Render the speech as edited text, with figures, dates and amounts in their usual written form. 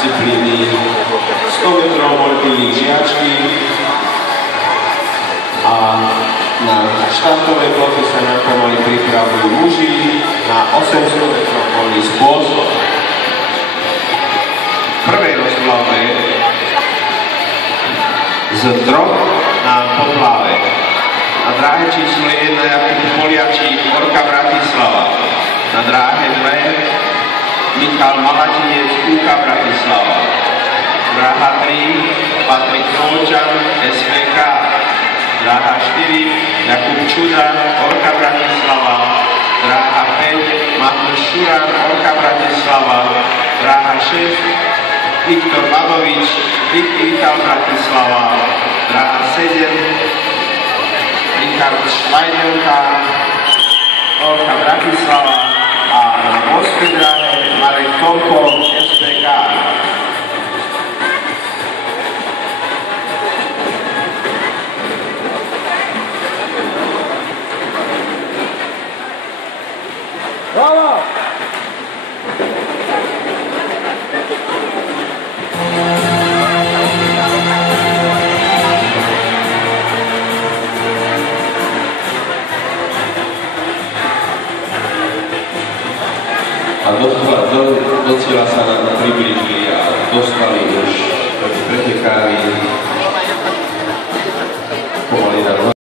disciplíny 100 metrov voľby lyžiačky a na štartovej ploche sa na to mali pripravujú muži na 800 metrov voľný spôsob. V prvej rozplavbe z troch na Popláve. Na dráhe číslo 1 Jakub Poliačík, Orka Bratislava. Na dráhe 2 Michal Malatinec, UK Bratislava. Dráha 3 Patrik Polčan, SPK. Dráha 4 Jakub Čuda, Orka Bratislava. Dráha 5 Matúš Šuran, Orka Bratislava. Dráha 6 Viktor Badovič, Vital Bratislava. Dráha 7 Richard Švajdelka, Orka Bratislava a na 8. dráhe Marek Tomko, SPK. Bravo! A do cieľa sa nám priblížili a dostali už pretekári